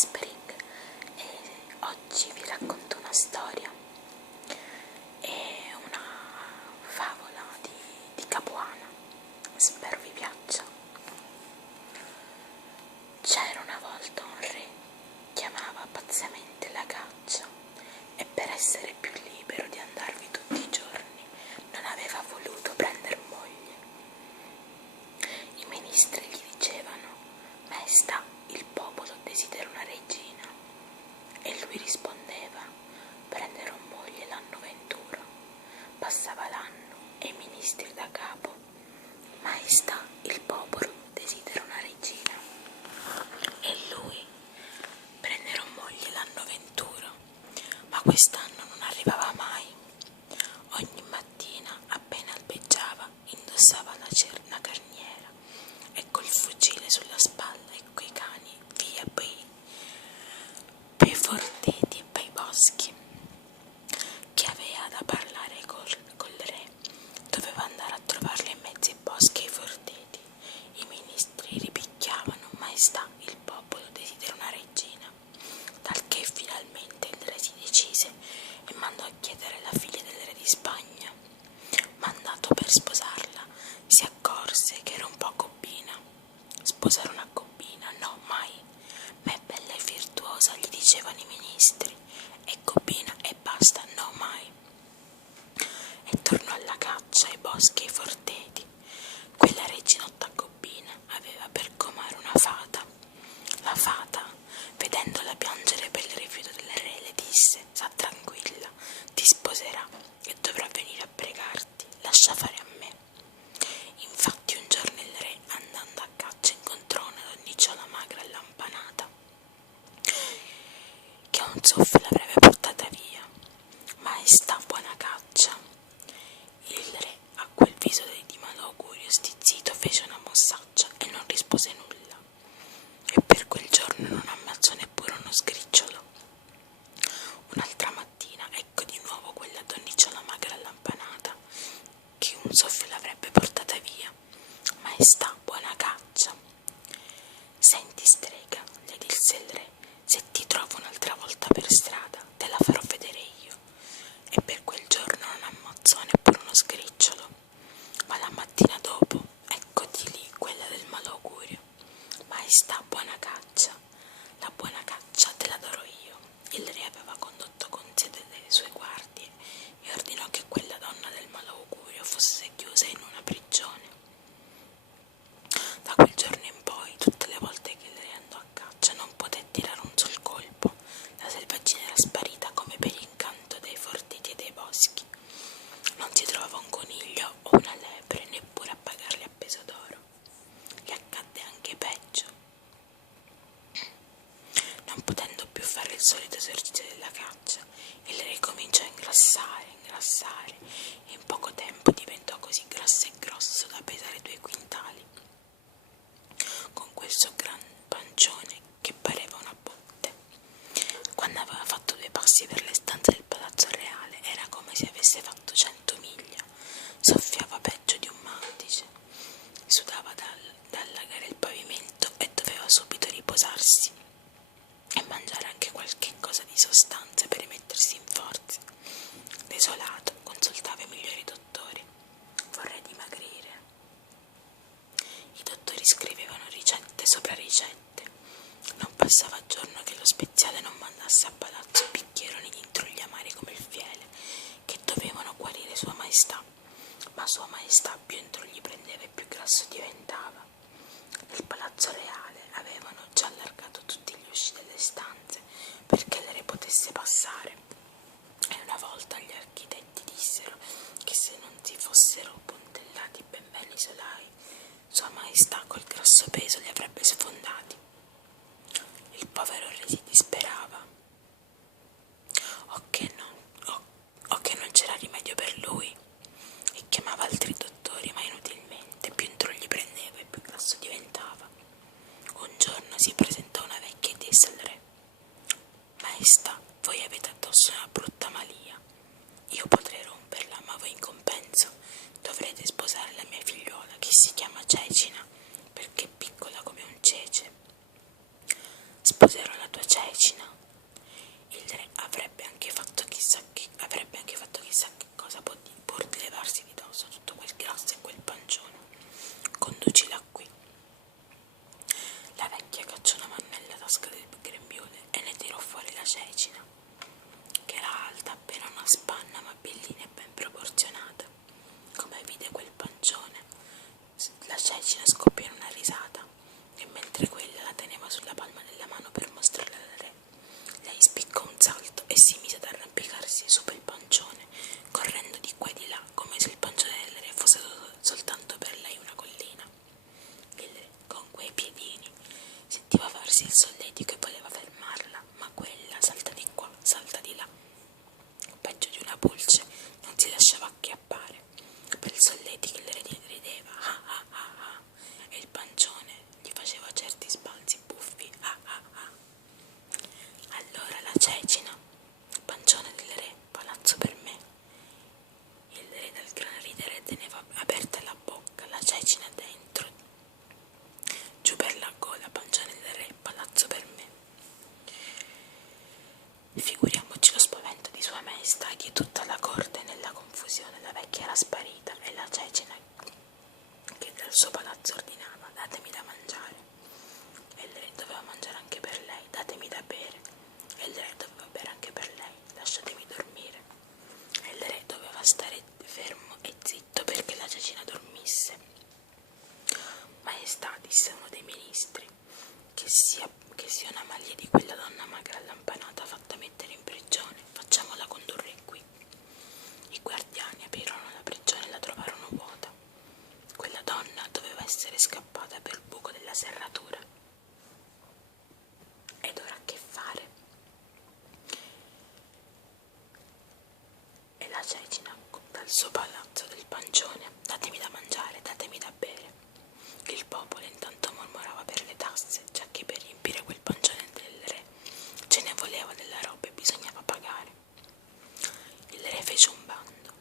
Whispering e oggi vi racconto una storia e una favola di Capuana. Spero vi piaccia. C'era una volta un re che amava pazzamente la caccia e per essere più libero di andarvi tutti i giorni non aveva voluto prender moglie. I ministri gli dicevano: Maestà, il popolo desidera una regina. E lui rispondeva: prenderò moglie l'anno venturo. Passava l'anno e i ministri da capo: Maestà, il popolo desidera una regina. E lui: prenderò moglie l'anno venturo. Ma quest'anno non arrivava mai. Ogni mattina, appena albeggiava, indossava una carniera e col fucile sulla spalla e coi cani via pei forteti e pei boschi. Chi aveva da parlare col re doveva andare a trovarli in mezzo ai boschi e ai forteti. I ministri ripicchiavano: Maestà, il popolo desidera una regina. Talché finalmente il re si decise e mandò a chiedere la figlia del re di Spagna. Mandato per sposarla, si accorse che era un po' gobbina. Sposare una gobbina? No, mai. Ma è bella e virtuosa, gli dicevano i ministri. E gobbina e basta? No, mai. E tornò alla caccia, ai boschi e ai forteti. Quella reginotta gobbina aveva per comare una fata. La fata, vedendola piangere per il rifiuto del re, le disse: sta tranquilla, ti sposerà e dovrà venire a pregarti, lascia fare a me. Infatti un giorno il re, andando a caccia, incontrò una donnicciola magra e lampanata che a un soffio l'avrebbe portata via. Maestà, buona caccia. Il re, a quel viso di malaugurio stizzito, fece una mossaccia e non rispose nulla. E per quel giorno non ammazzò neppure uno sgricciolo. Un'altra mattina ecco di nuovo quella donnicciola magra e lampanata che un soffio l'avrebbe portata via. Maestà, buona caccia. Senti, strega, le disse il re, se ti trovo un'altra volta per strada te la farò vedere io. E per quel giorno non ammazzò neppure uno sgricciolo. Ma la mattina dopo eccoti lì quella del malaugurio. Maestà, buona caccia. La buona caccia te la darò io. Il re aveva condotto con sé delle sue guardie e ordinò che quella donna del malaugurio fosse chiusa in una prigione. Da quel giorno in poi, tutte le volte che il re andò a caccia, non poté tirare un sol colpo. La selvaggina era sparita come per incanto dai forteti e dai boschi. Non si trovava un coniglio o una lepre, neppure a pagarli a peso d'oro. Gli accadde anche peggio. Non potendo più fare il solito esercizio della caccia, il re cominciò a ingrassare e in poco tempo diventò così grasso e grosso da pesare 2 quintali. Con quel suo gran pancione che pareva una botte. Quando aveva fatto 2 passi per le stanze del palazzo reale era come se avesse fatto 100 miglia. Soffiava peggio di un mantice, sudava dall'allagare il pavimento e doveva subito riposarsi e mangiare anche qualche cosa di sostanza per rimettersi in forza. Desolato, consultava i migliori dottori. Vorrei dimagrire. I dottori scrivevano ricette sopra ricette. Non passava giorno che lo speziale non mandasse a palazzo bicchieroni di intrugli amari come il fiele, che dovevano guarire Sua Maestà. Ma Sua Maestà più intrugli prendeva e più grasso diventava. Nel palazzo reale avevano già allargato tutti gli usci delle stanze perché il re potesse passare. E una volta gli architetti dissero che se non si fossero puntellati ben bene i solai, Sua Maestà col grosso peso li avrebbe sfondati. Il povero re si disperava. O che non c'era rimedio per lui, e chiamava altri dottori, ma inutilmente. Più intrugli prendeva e più grasso diventava. Un giorno si presentò una vecchia e disse al re: Maestà, voi avete addosso una brutta malia. Io potrei romperla, ma voi in compenso dovrete sposare la mia figliuola, che si chiama Cecina, perché è piccola come un cece. Sposerò la tua Cecina, Figuriamoci lo spavento di Sua Maestà e di tutta la corte. Nella confusione la vecchia era sparita e la Cecina, che dal suo palazzo ordinava: datemi da mangiare, e il re doveva mangiare anche per lei; datemi da bere, e il re doveva bere anche per lei; lasciatemi dormire, e il re doveva stare fermo e zitto perché la Cecina dormisse. Maestà, disse uno dei ministri, che sia una maglia di quella donna magra allampanata fatta mettere in prigione, facciamola condurre qui. I guardiani aprirono la prigione e la trovarono vuota. Quella donna doveva essere scappata per il buco della serratura. Ed ora che fare? E la Cecina, dal suo palazzo del pancione: datemi da mangiare, datemi da bere. Il popolo intanto mormorava per le tasse, giacché per riempire quel pancione del re ce ne voleva della roba e bisognava pagare. Il re fece un bando: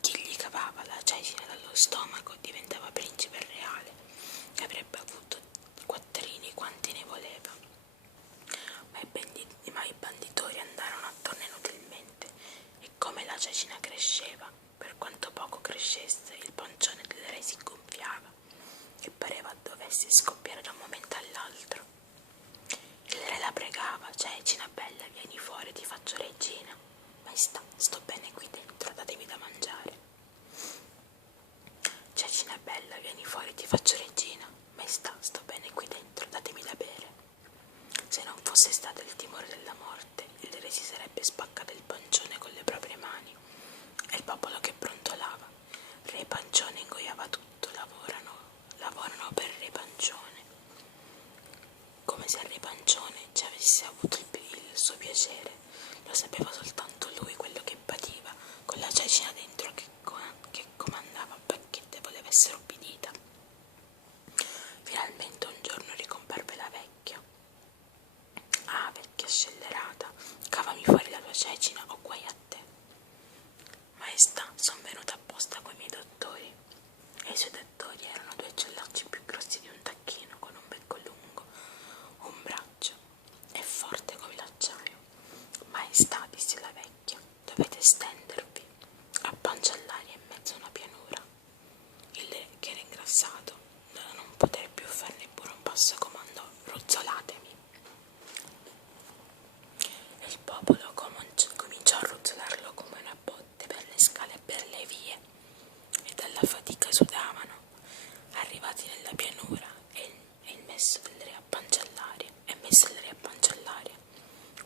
chi gli cavava la Cecina dallo stomaco diventava principe reale e avrebbe avuto quattrini quanti ne voleva. Ma i banditori andarono attorno inutilmente, e come la Cecina cresceva, per quanto poco crescesse, il pancione del re si gonfiava e pareva dovesse scoppiare da un momento all'altro. Il re la pregava: Cecina bella, vieni fuori, ti faccio regina. Maestà, sto bene qui dentro, datemi da mangiare. Cecina bella, vieni fuori, ti faccio regina. Maestà, sto bene qui dentro, datemi da bere. Se non fosse stato il timore della morte, il re si sarebbe spaccato il pancione con le proprie mani, e il popolo che brontolava: re pancione ingoiava tutto, lavorano per re pancione. Come se il re pancione ci avesse avuto il suo piacere. Lo sapeva soltanto lui quello che pativa, con la Cecina dentro che comandava a bacchette e voleva essere obbedita. Finalmente un giorno ricomparve la vecchia. Ah, vecchia scellerata, cavami fuori la tua Cecina o guai a te. Maestà, son venuta apposta coi miei dottori. E i suoi dottori erano due uccellacci più grossi di un tacchino, con un becco lungo, un braccio e forte come l'acciaio. Maestà, disse la vecchia, dovete stendervi a pancia all'aria in mezzo a una pianura. Il re, che era ingrassato da non poter più fare neppure un passo, comandò: ruzzolatemi. E il popolo cominciò a ruzzolarlo come una botte per le scale e per le vie, e dalla fatica sudavano. Arrivati nella pianura, e messo il re a pancia all'aria,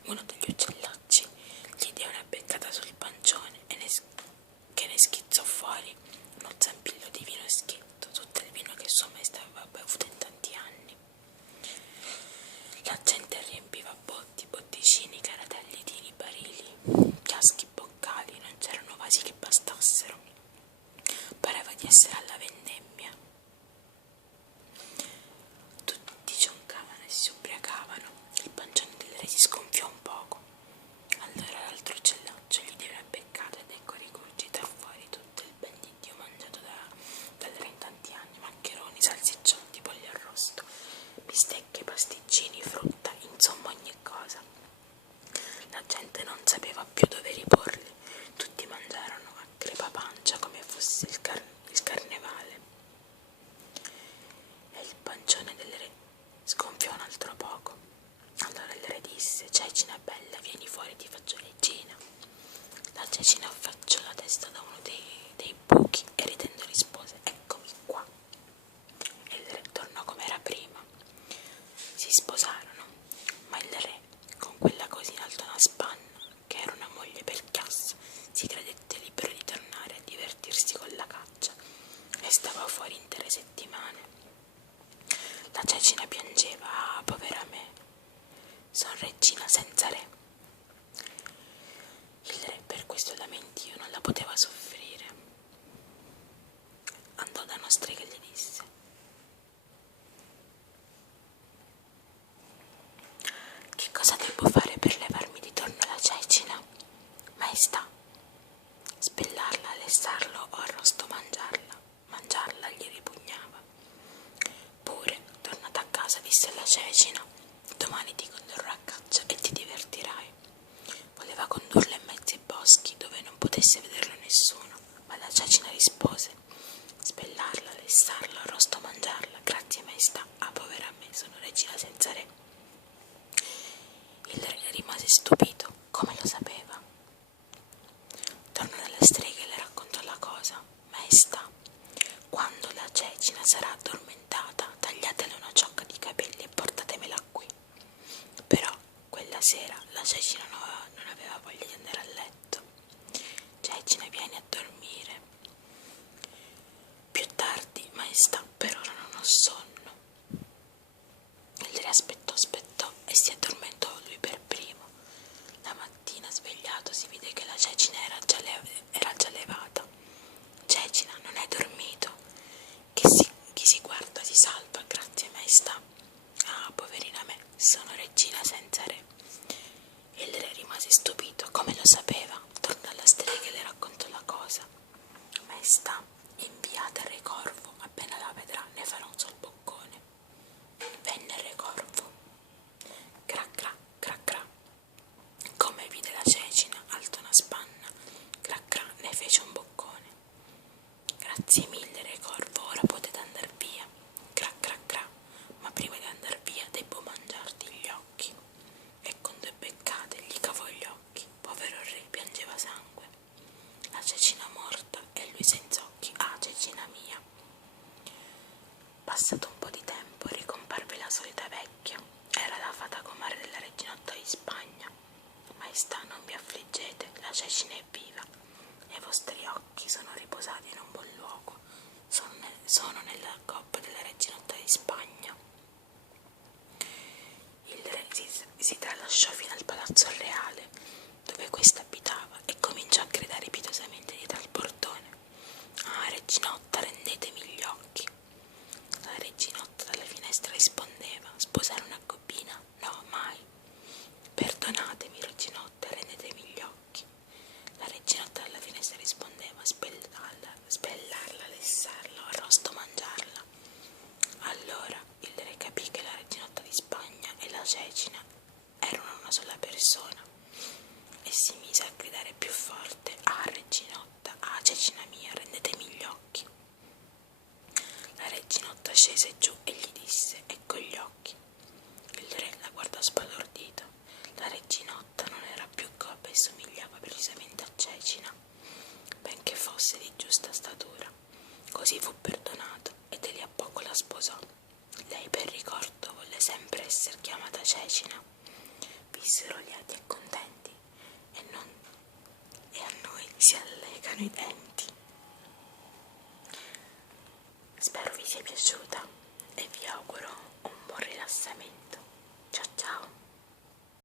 uno degli uccellacci gli diede una beccata sul pancione che ne schizzò fuori uno zampillo di vino schietto, tutto il vino che Sua Maestà aveva bevuto in tanti anni. La gente riempiva botti, botticini, caratelli, tini, barili, caschi, boccali, non c'erano vasi che bastassero. Pareva di essere alla vendemmia. Tutti cioncavano e si ubriacavano. Il pancione del re si sgonfiò un poco. Allora l'altro uccellaccio gli diede una beccata ed ecco rigurgitar fuori tutto il ben di Dio mangiato dal re in tanti anni: maccheroni, salsicciotti, polli arrosto, bistecche, pasticcini, frutta, insomma ogni cosa. La gente non sapeva più dove riporli. Tutti mangiarono a crepapancia come fosse il carnevale. E il pancione del re sgonfiò un altro poco. Allora il re disse: Cecina bella, vieni fuori, ti faccio regina. La Cecina affacciò la testa da uno dei buchi e ridendo rispose: eccomi qua. E il re tornò come era prima. Si sposarono, ma il re, con quella cosa in alto una spanna, che era una moglie per chiasso, si credette libero di tornare a divertirsi con la caccia e stava fuori intere settimane. La Cecina piangeva: ah, povera me, son regina senza re. Il re per questo lamentio non la poteva soffrire. Andò da una strega e gli disse: che cosa devo fare per levarmi di torno la Cecina? Maestà, spellarla, lessarlo o arrosto mangiarla gli ripugnava. Pure, tornata a casa, disse la Cecina, domani ti condurrò a caccia e ti divertirai. voleva condurla in mezzo ai boschi dove non potesse vederlo nessuno, ma la Cecina rispose: spellarla, lessarla, arrosto mangiarla, grazie maestà, ah povera me, sono regina senza re. Il re rimase stupito, come lo sapeva? Tornò dalla strega e le raccontò la cosa. Maestà, quando la Cecina sarà addormentata, tagliatele una ciocca di capelli e portatemela qui. Però quella sera la Cecina non aveva voglia di andare a letto. Cecina, vieni a dormire. Più tardi, maestà, per ora non ho sonno. Il re aspettò e si addormentò lui per primo. La mattina svegliato si vide che la Cecina era già levata. Cecina, non hai dormito? Chi si guarda si salva, grazie maestà. Ah, poverina me, sono regina senza re. Il re rimase stupito, come lo sapeva? Tornò alla strega e le raccontò la cosa. Maestà, inviate il re Corvo, appena la vedrà ne farà un sol boccone. Venne il re Corvo. Cra cra, cra cra. Come vide la Cecina, alta una spanna, cra cra, ne fece un boccone. Grazie mille, re Corvo, ora potete andar via. Cra cra cra, ma prima di andar via devo mangiarti gli occhi. E con 2 beccate gli cavò gli occhi. Povero re piangeva sangue. La Cecina morta e lui senza occhi. Ah, Cecina mia. Passato un po' di tempo ricomparve la solita vecchia. Era la fata comare della reginotta di Spagna. Maestà, non vi affliggete, la Cecina è viva e i vostri occhi sono riposati in un buon luogo. Sono nella coppa della reginotta di Spagna. Il re si tralasciò fino al palazzo reale, dove questa abitava, e cominciò a gridare pietosamente dietro al portone: ah, reginotta, rendetemi gli occhi. La reginotta dalla finestra rispondeva: sposare una gobbina? No, mai. Perdonatemi, reginotta, rendetemi gli occhi. La reginotta dalla finestra rispondeva: spellarla, lessarla, arrosto mangiarla. Allora il re capì che la reginotta di Spagna e la Cecina erano una sola persona e si mise a gridare più forte: ah, reginotta, ah, Cecina mia, rendetemi gli occhi. La reginotta scese giù e gli disse: ecco gli occhi. Il re la guardò sbalordito. La reginotta non era più gobba e somigliava precisamente a Cecina, benché fosse di giusta statura. Così fu perdonato e di lì a poco la sposò. Lei per ricordo volle sempre essere chiamata Cecina. Vissero lieti e contenti e a noi si allegano i denti. Spero vi sia piaciuta e vi auguro un buon rilassamento.